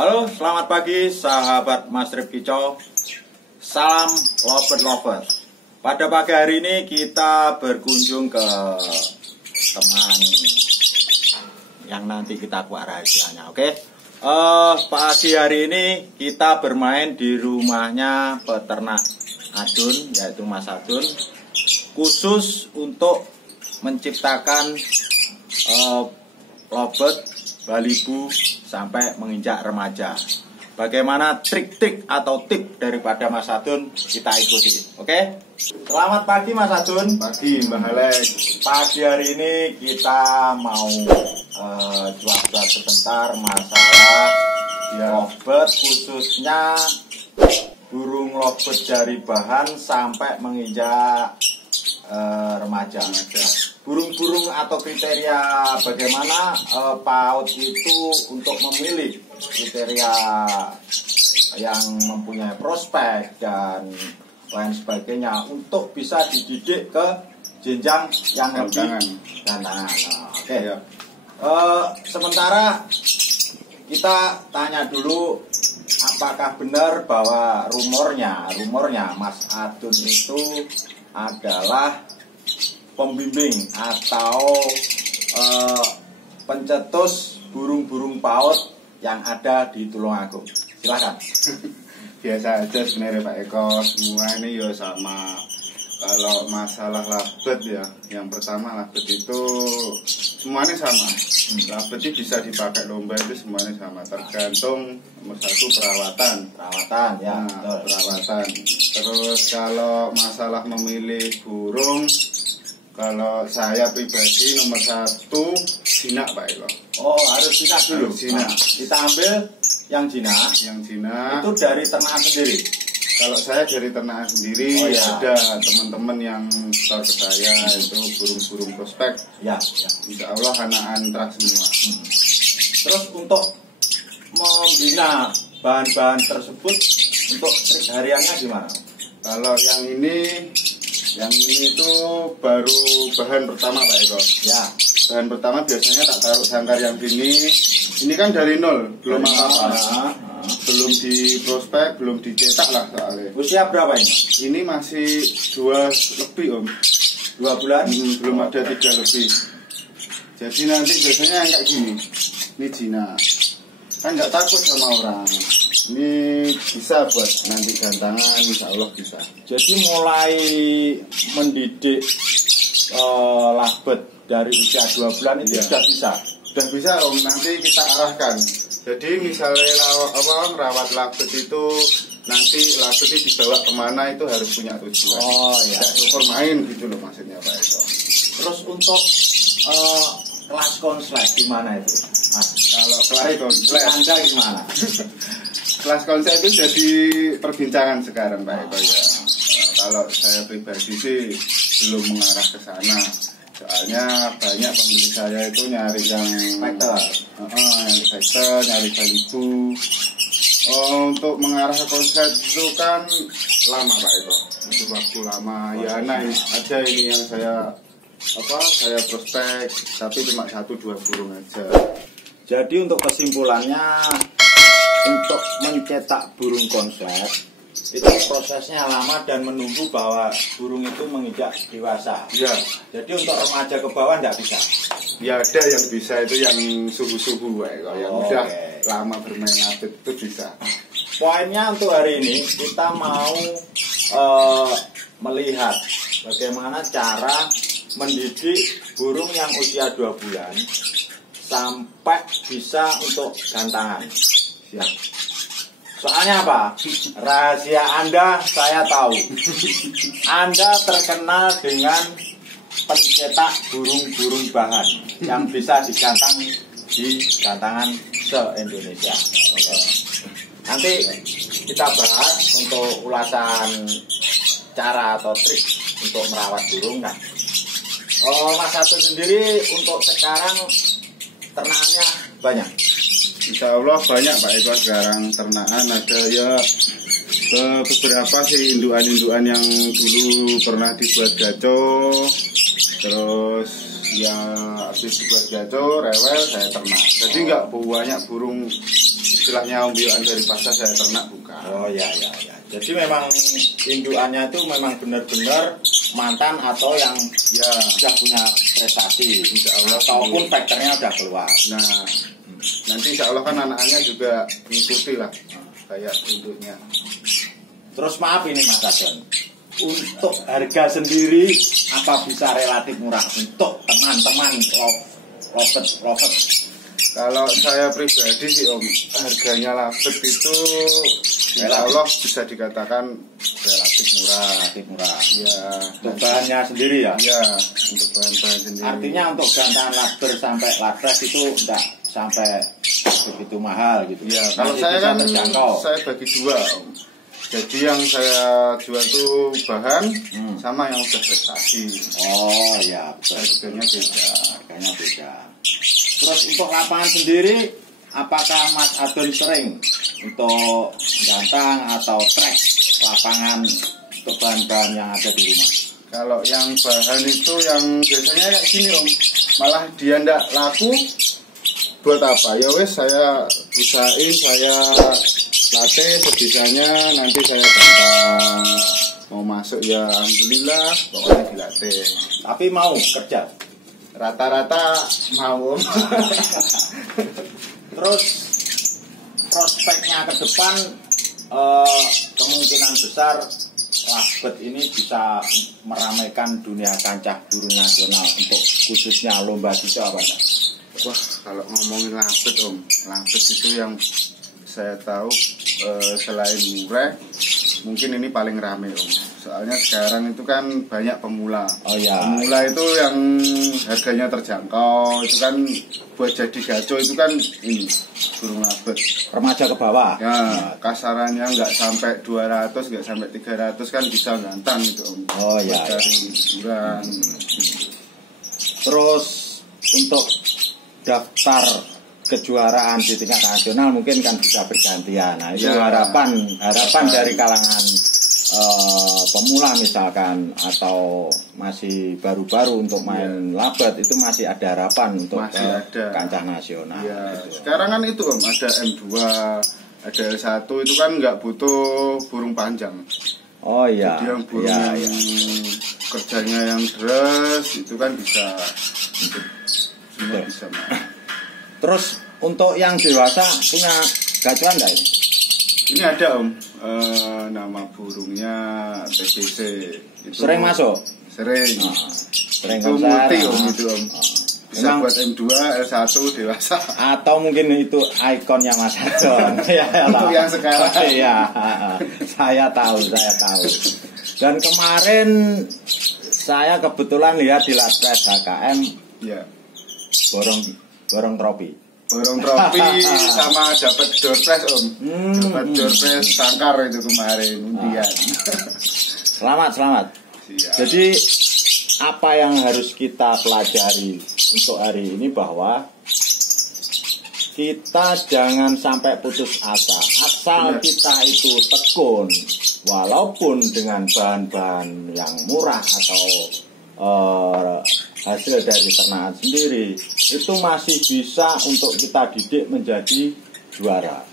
Halo, selamat pagi sahabat Mas Rip Kicau. Salam lovers. Pada pagi hari ini kita berkunjung ke teman yang nanti kita buat rahasianya, oke? Pagi hari ini kita bermain di rumahnya peternak Adun, yaitu Mas Adun, khusus untuk menciptakan lovebird Balibu sampai menginjak remaja. Bagaimana trik-trik atau tip daripada Mas Adun, kita ikuti, oke? Selamat pagi Mas Adun. Pagi Mbak Halek. Pagi hari ini kita mau cuap-cuap sebentar masalah lovebird, khususnya burung lovebird dari bahan sampai menginjak remaja. Burung-burung atau kriteria bagaimana PAUD itu untuk memilih kriteria yang mempunyai prospek dan lain sebagainya untuk bisa dididik ke jenjang yang lebih gantangan. Oke. Ya. Sementara kita tanya dulu, apakah benar bahwa rumornya Mas Adun itu adalah pembimbing atau pencetus burung-burung PAUD yang ada di Tulungagung? Silakan. Biasa aja sebenarnya Pak Eko, semua ini ya sama. Kalau masalah lovebird ya, yang pertama lovebird itu semuanya sama. Lovebird itu bisa dipakai lomba, itu semuanya sama. Tergantung nomor satu perawatan Ya. Perawatan. Terus kalau masalah memilih burung, kalau saya pribadi nomor satu jinak Pak Eko. Oh, harus jinak dulu. Harus jinak. Nah, kita ambil yang jinak. Yang jinak Itu dari ternakan sendiri. Kalau saya dari ternakan sendiri, ada teman-teman yang store ke saya itu burung-burung prospek. Ya. Insya Allah anak antrak semua. Terus untuk membina bahan-bahan tersebut, untuk trik hariannya gimana? Kalau yang ini itu baru bahan pertama Pak Eko. Ya. Bahan pertama biasanya tak taruh sangkar yang gini. Ini kan dari nol, belum apa-apa. Belum di prospek, belum dicetak lah soalnya. Usia berapa ini? Ini masih 2 lebih Om. 2 bulan? Belum ada 3 lebih. Jadi nanti biasanya yang kayak gini. Ini jinak. Kan nggak takut sama orang. Ini bisa buat nanti gantangan, insya Allah bisa. Jadi mulai mendidik lovebird dari usia 2 bulan itu sudah bisa? Sudah bisa Om, nanti kita arahkan. Jadi misalnya rawat lovebird itu nanti lovebird dibawa kemana itu harus punya tujuan. Oh iya. Tidak syukur main gitu loh maksudnya Pak Eko. Terus untuk kelas konslet gimana itu, Mas? Kalau kelas konslet Anda gimana? kelas konslet itu jadi perbincangan sekarang Pak Eko ya. Kalau saya pribadi sih belum mengarah ke sana. Soalnya banyak pembeli saya itu nyari yang Factor, nyari Balibu. Untuk mengarah ke konsep itu kan lama Pak Eko. Itu waktu lama. Ya nah ada ini yang saya prospek, tapi cuma 1-2 burung aja. Jadi untuk kesimpulannya, untuk mencetak burung konslet itu prosesnya lama dan menunggu bahwa burung itu menginjak dewasa. Iya. Jadi untuk remaja ke bawah tidak bisa. Ya ada yang bisa, itu yang suhu-suhu Pak Eko. Yang udah lama bermain lovebird itu bisa. Poinnya untuk hari ini kita mau melihat bagaimana cara mendidik burung yang usia 2 bulan sampai bisa untuk gantangan. Siap. Soalnya apa? Rahasia Anda saya tahu. Anda terkenal dengan pencetak burung-burung bahan yang bisa digantang di gantangan se-Indonesia. Nanti kita bahas untuk ulasan cara atau trik untuk merawat burung. Nah, Mas Adun sendiri untuk sekarang ternakannya banyak? Insya Allah banyak Pak Eko sekarang ternakan. Ada ya beberapa sih induan-induan yang dulu pernah dibuat gaco. Terus Ya habis dibuat gaco, rewel saya ternak. Jadi nggak banyak burung istilahnya ombyoan dari pasar saya ternak bukan. Oh ya. Jadi memang indukannya itu memang benar-benar mantan atau yang Ya, sudah punya prestasi, Insya Allah. ataupun faktornya udah keluar. nah nanti insya Allah kan anak-anaknya juga mengikuti lah kayak induknya. Terus maaf ini Mas Adon, untuk harga sendiri apa bisa relatif murah untuk teman-teman lovet? Kalau saya pribadi sih Om, harganya labet itu insya Allah bisa dikatakan relatif murah. Relatif murah. Ya, Untuk bahannya sendiri ya? ya untuk bahan-bahan sendiri. Artinya untuk gantangan laber sampai labres itu enggak sampai begitu mahal gitu. Ya, kalau Masih saya bisa kan terjangkau. saya bagi dua Om. Jadi yang saya jual tuh bahan sama yang udah prestasi. Oh ya betul. Harganya beda. Harganya beda. Terus untuk lapangan sendiri, apakah Mas Adon sering untuk gantang atau trek lapangan untuk bahan-bahan yang ada di rumah? Kalau yang bahan itu yang biasanya kayak gini Om, malah dia ndak laku, buat apa? Ya wes saya usahain, saya latih sebisanya, nanti saya gantang. Mau masuk ya alhamdulillah, pokoknya dilatih. Tapi mau kerja. Rata-rata mau Om. Terus prospeknya ke depan kemungkinan besar labet ini bisa meramaikan dunia kancah burung nasional untuk khususnya lomba kicau apa enggak? Wah, kalau ngomongin labet Om, labet itu yang saya tahu selain murah, mungkin ini paling rame Om. Soalnya sekarang itu kan banyak pemula. Oh ya. Pemula itu yang harganya terjangkau, itu kan buat jadi gaco itu kan ini burung labet. Remaja ke bawah. Ya, kasarannya nggak sampai 200, nggak sampai 300 kan bisa gantang itu Om. Oh ya. Buat cari hiburan. Terus untuk daftar kejuaraan di tingkat nasional mungkin kan bisa bergantian. Nah, itu Ya. harapan dari kalangan pemula misalkan atau masih baru-baru untuk main labet itu masih ada harapan untuk Masih ada. kancah nasional. Ya, Gitu. sekarang kan itu Om, ada M2, ada L1 itu kan nggak butuh burung panjang. Oh iya. Jadi yang burung Iya, yang iya. kerjanya yang deres itu kan bisa semua Betul. bisa main. Terus untuk yang dewasa punya gacuan enggak ini? Ini ada Om, nama burungnya TBC. Itu Sering masuk? Sering. Nah, sering Itu konser. multi Om Nah. itu Om. Bisa Memang- buat M2, L1 dewasa. Atau mungkin itu ikonnya Mas Adon. Ya, Untuk yang sekarang. Iya, saya tahu. Dan kemarin saya kebetulan lihat di Labres HKM Ya. borong tropi. Borong trofi sama dapat door prize Om. Dapat door prize sangkar itu kemarin undian. Selamat. Siap. Jadi apa yang harus kita pelajari untuk hari ini bahwa kita jangan sampai putus asa. Asal Benar. kita itu tekun, walaupun dengan bahan-bahan yang murah atau hasil dari ternakan sendiri, itu masih bisa untuk kita didik menjadi juara.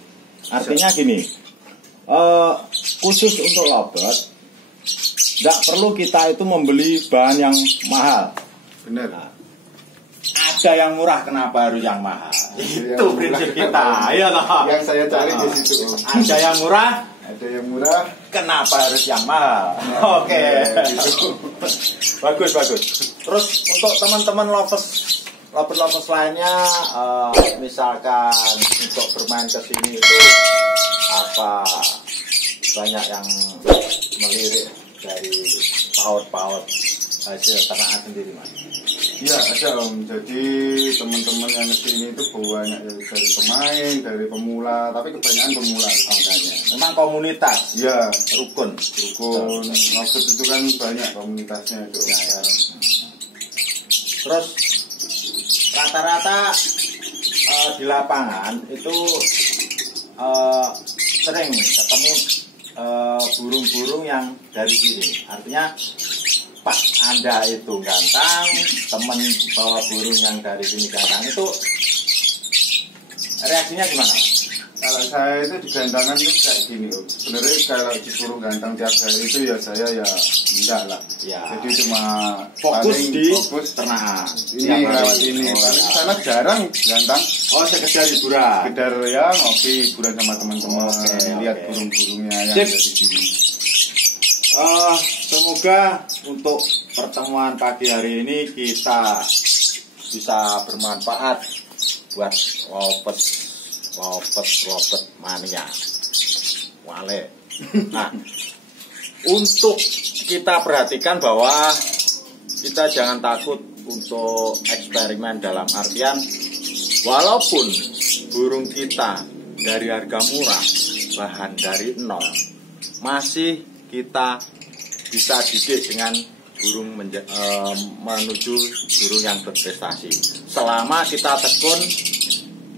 Artinya gini, khusus untuk labet, tidak perlu kita itu membeli bahan yang mahal. Benar. Ada yang murah, kenapa harus yang mahal? Yang Itu murah. prinsip kita, iya toh. Yang saya cari di situ Om. Ada yang murah, Ada yang murah. kenapa harus yang mahal? Oke. Gitu. Bagus. Terus untuk teman-teman lovers lainnya, misalkan untuk bermain ke sini itu apa banyak yang melirik dari paut-paut hasil ternakan sendiri, Mas? Iya ada Om. Jadi teman-teman yang kesini itu banyak dari pemain, dari pemula, tapi kebanyakan pemula angkanya. Memang komunitas, Iya. rukun. Rukun Nafet itu kan banyak komunitasnya itu. Ya. Terus rata-rata di lapangan itu sering ketemu burung-burung yang dari sini. Artinya pas Anda itu gantang, temen bawa burung yang dari sini gantang, itu reaksinya gimana? Kalau saya itu di gantangan itu kayak gini Om. Sebenarnya kalau disuruh gantang tiap hari itu ya saya ya enggak lah. Ya. Jadi cuma Fokus di fokus ternakan. ini lewat ini. Oh, Paling ya. sana jarang gantang. Oh, sekedar hiburan. Sekedar ya ngopi hiburan sama teman-teman, lihat Oke. burung-burungnya yang Sip. ada di sini. Semoga untuk pertemuan pagi hari ini kita bisa bermanfaat buat lopet mania wale. Nah, untuk kita perhatikan bahwa kita jangan takut untuk eksperimen, dalam artian walaupun burung kita dari harga murah, bahan dari nol, masih kita bisa didik dengan burung menuju burung yang berprestasi. Selama kita tekun,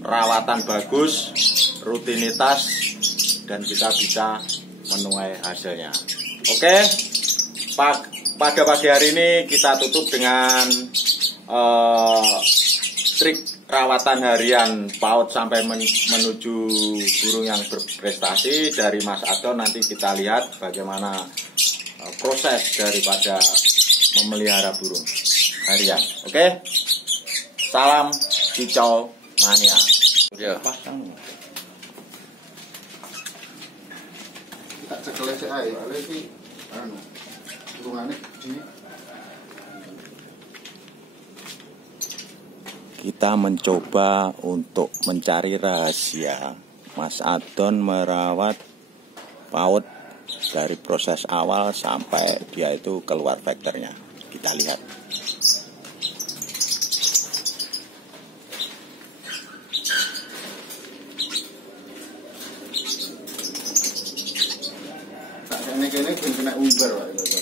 rawatan bagus, rutinitas, dan kita bisa menuai hasilnya. Oke, pada pagi hari ini kita tutup dengan trik rawatan harian PAUD sampai menuju burung yang berprestasi dari Mas Adon. Nanti kita lihat bagaimana proses daripada memelihara burung harian. Oke, salam kicau mania. Ya. Pasang. Tak cekel sik ae, ale iki burungane di Kita mencoba untuk mencari rahasia Mas Adon merawat PAUD dari proses awal sampai dia itu keluar vektornya. Kita lihat. tak kene ben kena umbar wae to.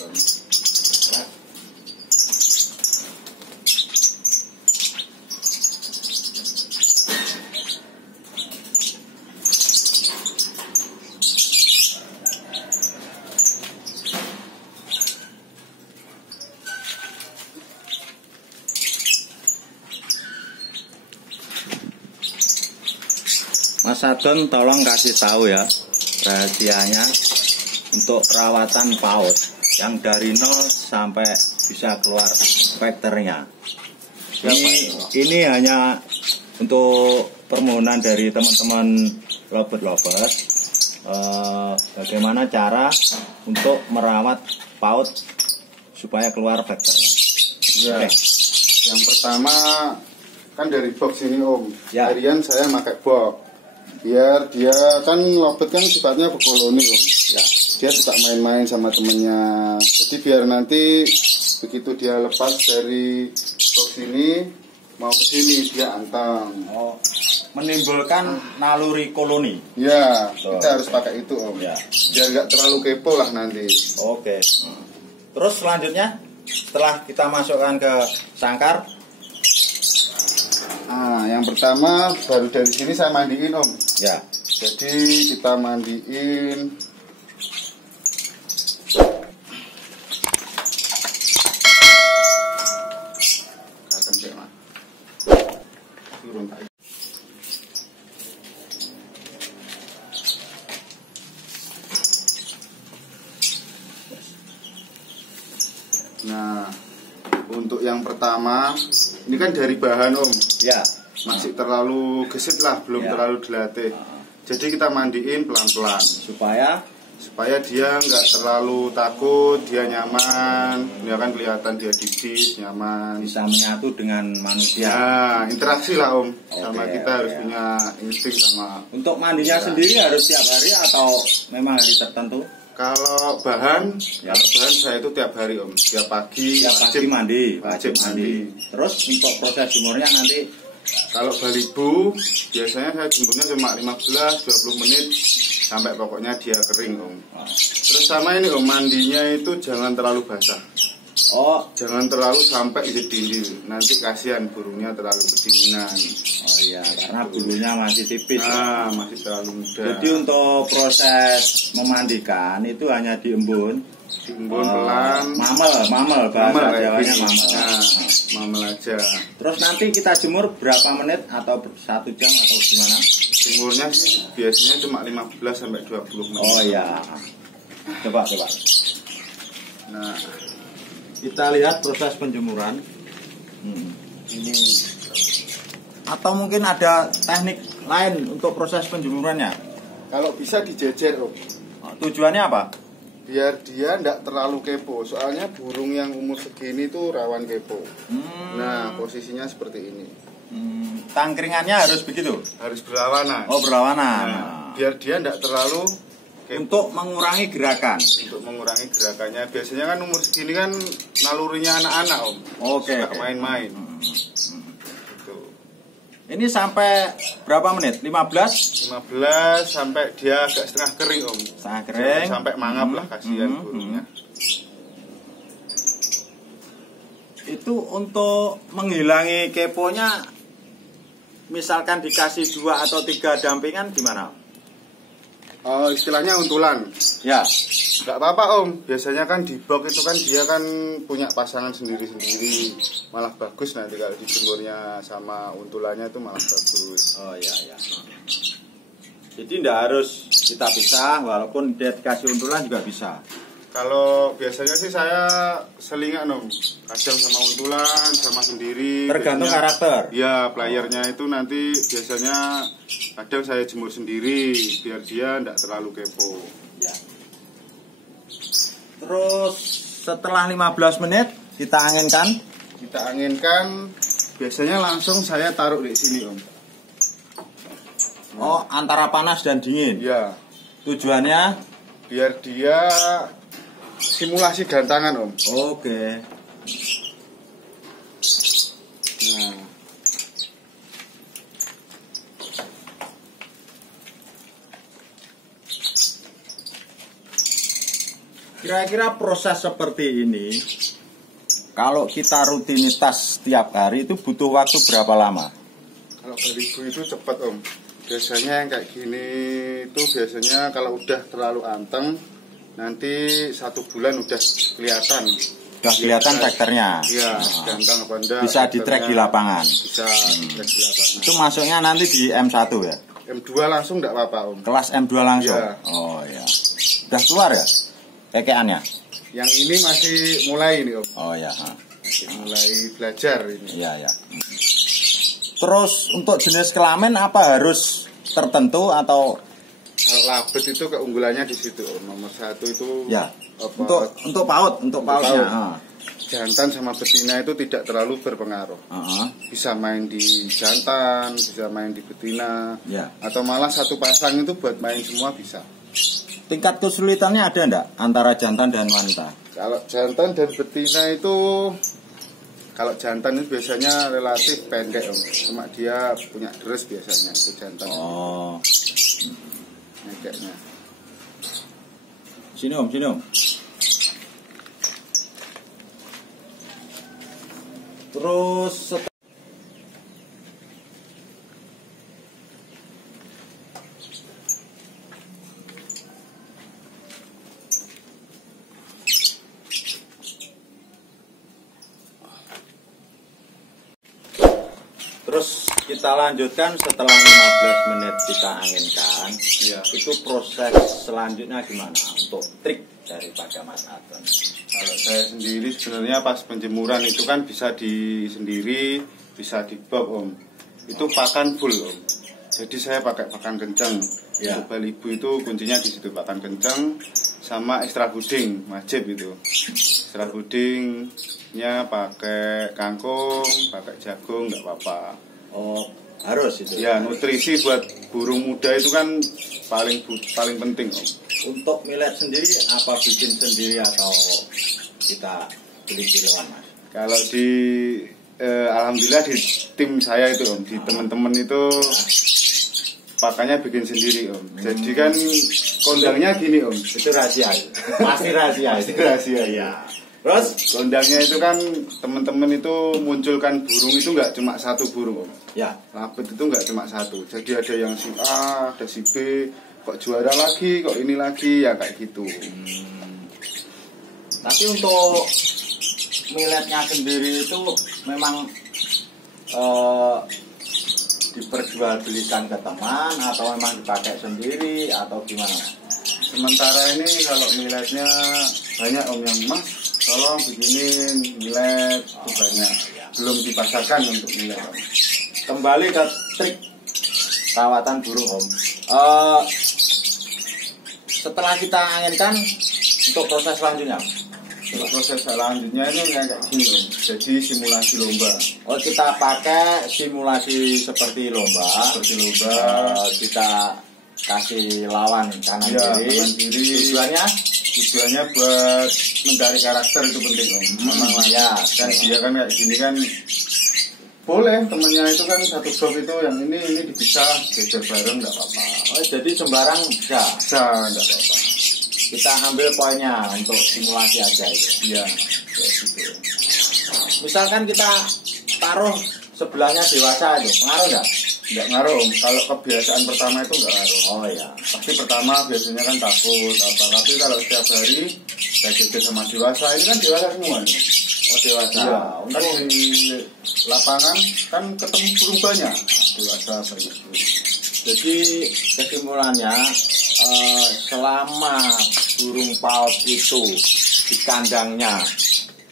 Mas Adon tolong kasih tahu ya rahasianya untuk rawatan PAUD yang dari nol sampai bisa keluar vektornya. Ini hanya untuk permohonan dari teman-teman lobet lovers, bagaimana cara untuk merawat PAUD supaya keluar vektornya. Ya. Oke. Yang pertama kan dari box ini Om. Ya. Harian saya pakai box. Biar dia kan lobet kan sifatnya berkoloni Om. Ya. Dia suka main-main sama temennya. Jadi biar nanti begitu dia lepas dari box ini mau ke sini dia anteng. Oh, menimbulkan naluri koloni. Ya, Betul. kita harus pakai itu Om. Ya. Biar nggak terlalu kepo lah nanti. Oke. Terus selanjutnya setelah kita masukkan ke sangkar, Nah, yang pertama baru dari sini saya mandiin Om. ya. Jadi kita mandiin. Turun Pak. Nah, untuk yang pertama ini kan dari bahan Om. Ya. Masih terlalu gesit lah, belum Ya. terlalu dilatih. Jadi kita mandiin pelan-pelan supaya dia nggak terlalu takut, dia nyaman, ya kan kelihatan dia didis, nyaman. bisa menyatu dengan manusia. Ya, interaksi lah Om. Sama Oke, kita harus ya. punya insting sama. Untuk mandinya Ya. sendiri harus tiap hari atau memang hari tertentu? Kalau bahan, Ya. kalau bahan saya itu tiap hari Om. Tiap pagi, Tiap pagi mandi, wajib mandi. Terus untuk proses jemurnya nanti Kalau balibu, biasanya saya jemurnya cuma 15-20 menit sampai pokoknya dia kering Om. Terus sama ini Om, mandinya itu jangan terlalu basah. oh Jangan terlalu sampai jadi nanti kasihan burungnya terlalu kedinginan. iya karena bulunya masih tipis. Ya. Masih terlalu muda. Jadi untuk proses memandikan itu hanya diembun diembun pelan. Mamel bahasa Jawanya gini. mamel. Nah, mamel aja. Terus nanti kita jemur berapa menit atau 1 jam atau gimana? Jemurnya sih biasanya cuma 15 sampai 20 menit. Oh iya. Coba. Nah, Kita lihat proses penjemuran. ini Atau mungkin ada teknik lain untuk proses penjemurannya. kalau bisa dijejer, Om. Tujuannya apa? Biar dia tidak terlalu kepo. Soalnya burung yang umur segini tuh rawan kepo. Nah, posisinya seperti ini. Tangkringannya harus begitu. Harus berlawanan. Oh, berlawanan. Nah, biar dia tidak terlalu kepo. Untuk mengurangi gerakan. Untuk mengurangi gerakannya. Biasanya kan umur segini kan nalurinya anak-anak, Om. Oke. Suka main-main. Gitu. Ini sampai berapa menit? 15? 15 sampai dia agak setengah kering, Om. Setengah kering. Sampai mangap lah, kasihan burungnya. Itu untuk menghilangi keponya, misalkan dikasih 2 atau 3 dampingan gimana? Oh, istilahnya untulan. Ya. Gak apa-apa, Om. Biasanya kan di box itu kan dia kan punya pasangan sendiri-sendiri. Malah bagus nanti kalau dijemurnya sama untulannya itu malah bagus. Oh iya. Jadi tidak harus kita pisah, walaupun dia dikasih untulan juga bisa. Kalau biasanya sih saya selingan, Om. Kadang sama untulan, sama sendiri. Tergantung Biasanya- karakter. Ya, playernya itu nanti biasanya kadang saya jemur sendiri biar dia tidak terlalu kepo. Ya. Terus setelah 15 menit kita anginkan. Kita anginkan, biasanya langsung saya taruh di sini, Om. Oh, antara panas dan dingin. Ya, Tujuannya? biar dia simulasi gantangan, Om. Oke. Nah, Kira-kira proses seperti ini, kalau kita rutinitas setiap hari itu butuh waktu berapa lama? kalau beribu itu cepat, Om. Biasanya yang kayak gini itu biasanya kalau udah terlalu anteng, nanti 1 bulan udah kelihatan. Sudah kelihatan traktornya. Iya, gantang apa enggak. Bisa di-track di lapangan. Bisa di-track di lapangan. Itu masuknya nanti di M1 ya? M2 langsung enggak apa-apa, Om. Kelas M2 langsung? Iya. Oh ya. Sudah keluar ya? Kekeannya? Yang ini masih mulai ini, Om. Oh ya. Masih mulai belajar ini. Iya. Terus untuk jenis kelamin apa harus tertentu atau Kalau labet itu keunggulannya di situ, Om. Nomor 1 itu ya? apa, Untuk pautnya. paut. Jantan sama betina itu tidak terlalu berpengaruh. Bisa main di jantan, bisa main di betina, Ya. atau malah satu pasang itu buat main semua bisa. Tingkat kesulitannya ada enggak antara jantan dan wanita? Kalau jantan dan betina itu, kalau jantan itu biasanya relatif pendek, Om. Cuma dia punya deres biasanya itu jantan. Oh. Pendeknya. Sini Om. Terus Terus kita lanjutkan setelah 15 menit kita anginkan. Iya. Itu proses selanjutnya gimana untuk trik daripada Mas Adon? Kalau saya sendiri sebenarnya pas penjemuran itu kan bisa di sendiri, bisa di box, Om. Itu pakan full, Om. Jadi saya pakai pakan kencang. Ya. Untuk balibu itu kuncinya di situ, pakan kencang sama ekstra puding, wajib itu. Ekstra pudingnya pakai kangkung, pakai jagung, nggak apa-apa. Oh, harus itu. Ya, nutrisi buat burung muda itu kan paling penting, Om. Untuk millet sendiri apa bikin sendiri atau kita beli kiloan, Mas? Kalau di alhamdulillah di tim saya itu, Om, di teman-teman itu pakannya bikin sendiri, Om. Jadi kan kondangnya gini, Om. Itu rahasia. Pasti rahasia. Pasti rahasia, ya. Terus kondangnya itu kan teman-teman itu munculkan burung itu nggak cuma satu burung, Om. ya, Labet itu nggak cuma satu. Jadi ada yang si A, ada si B, kok juara lagi, kok ini lagi, ya kayak gitu. Tapi untuk milletnya sendiri itu memang diperjualbelikan ke teman atau memang dipakai sendiri atau gimana? Sementara ini kalau milletnya banyak Om yang Mas tolong bikinin millet itu banyak, belum dipasarkan untuk millet Om. Kembali ke trik perawatan burung Om. Setelah kita anginkan untuk proses selanjutnya. Untuk proses selanjutnya ini kayak gini Om. Jadi simulasi lomba. Oh, kita pakai simulasi seperti lomba. Kita kasih lawan kanan kiri. Tujuannya buat mencari karakter itu penting Om. Memang ya. Kan dia kan kayak gini kan boleh temennya itu kan satu grup itu yang ini dipisah geser bareng nggak apa-apa. Oh, jadi sembarang bisa nggak apa-apa. Kita ambil poinnya untuk simulasi aja itu. Iya, gitu. Misalkan kita taruh sebelahnya dewasa aja, pengaruh nggak? Nggak ngaruh Om. Kalau kebiasaan pertama itu nggak ngaruh. Oh ya. Pasti pertama biasanya kan takut apa. Tapi kalau setiap hari saya geser sama dewasa, ini kan dewasa semua nih. Oh, dewasa. Iya, kan di lapangan kan ketemu burung banyak. Dewasa banyak. Jadi kesimpulannya selama burung paut itu di kandangnya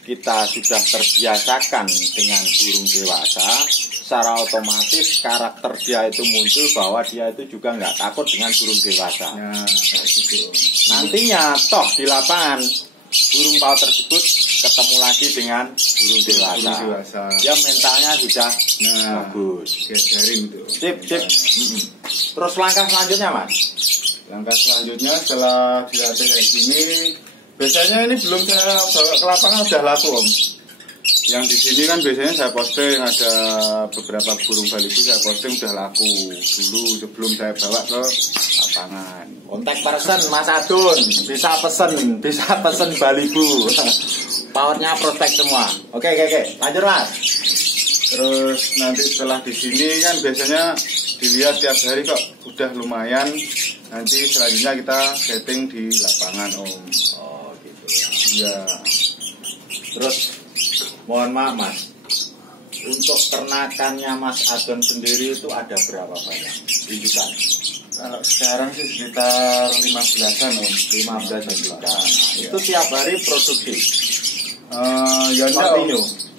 kita sudah terbiasakan dengan burung dewasa, secara otomatis karakter dia itu muncul bahwa dia itu juga nggak takut dengan burung dewasa. Nah, gitu. Nantinya toh di lapangan burung paut tersebut ketemu lagi dengan burung dewasa. Dia mentalnya sudah bagus. Diajarin tuh. Sip. Terus langkah selanjutnya Mas? Langkah selanjutnya setelah dilatih kayak gini, biasanya ini belum saya bawa ke lapangan udah laku Om. Yang di sini kan biasanya saya posting ada beberapa burung balibu saya posting udah laku dulu sebelum saya bawa ke lapangan. Kontak person Mas Adun, bisa pesen balibu. Pautnya prospek semua. Oke, lanjut Mas. Terus nanti setelah di sini kan biasanya dilihat tiap hari kok udah lumayan. Nanti selanjutnya kita setting di lapangan Om. Oh gitu ya. Terus mohon maaf Mas, untuk ternakannya Mas Adon sendiri itu ada berapa banyak? Tunjukkan. Kalau sekarang sih sekitar 15-an Om. 15 juta. Itu tiap hari produksi? Ya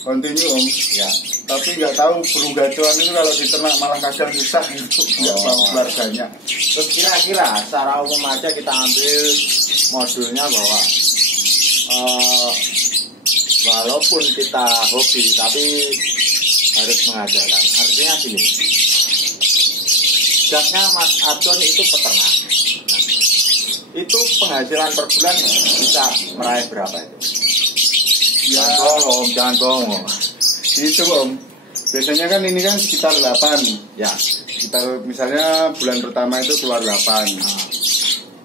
continue Om. Ya. Tapi nggak tahu burung gacuan itu kalau diternak malah kadang susah itu nggak tahu keluarganya. Terus kira-kira secara umum aja kita ambil modulnya bahwa walaupun kita hobi tapi harus mengajarkan. Artinya gini, sejaknya Mas Adon itu peternak. Nah, itu penghasilan per bulan bisa meraih berapa itu? Ya, jangan bohong. Itu Om. Biasanya kan ini kan sekitar 8. Ya. Sekitar misalnya bulan pertama itu keluar 8.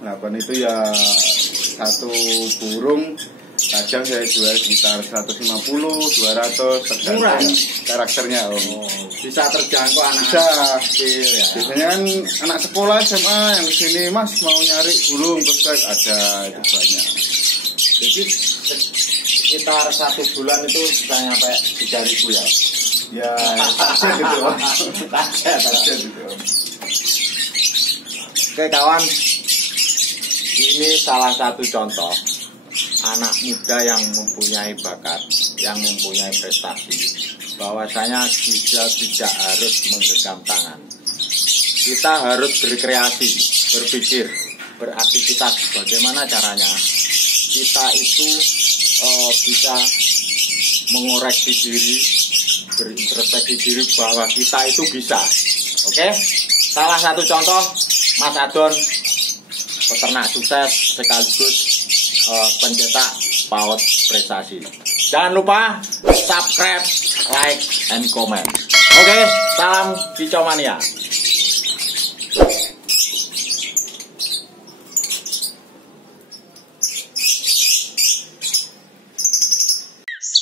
8 itu ya satu burung kadang saya jual sekitar 150, 200 tergantung karakternya Om. Bisa terjangkau anak kecil ya. Biasanya kan anak sekolah SMA yang kesini Mas mau nyari burung prospek ada itu banyak. Jadi sekitar 1 bulan itu bisa nyampe 3.000 ya. Ya, target gitu Om. Target gitu. Oke kawan, ini salah satu contoh anak muda yang mempunyai bakat, yang mempunyai prestasi, bahwasanya kita tidak harus menggenggam tangan. Kita harus berkreasi, berpikir, beraktivitas. Bagaimana caranya? Kita itu bisa mengoreksi diri, berintrospeksi diri bahwa kita itu bisa. Oke? Salah satu contoh Mas Adon, peternak sukses sekaligus pencetak paut prestasi. Jangan lupa subscribe, like, and comment. Oke, salam Kicomania.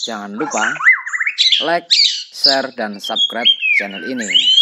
Jangan lupa like, share, dan subscribe channel ini.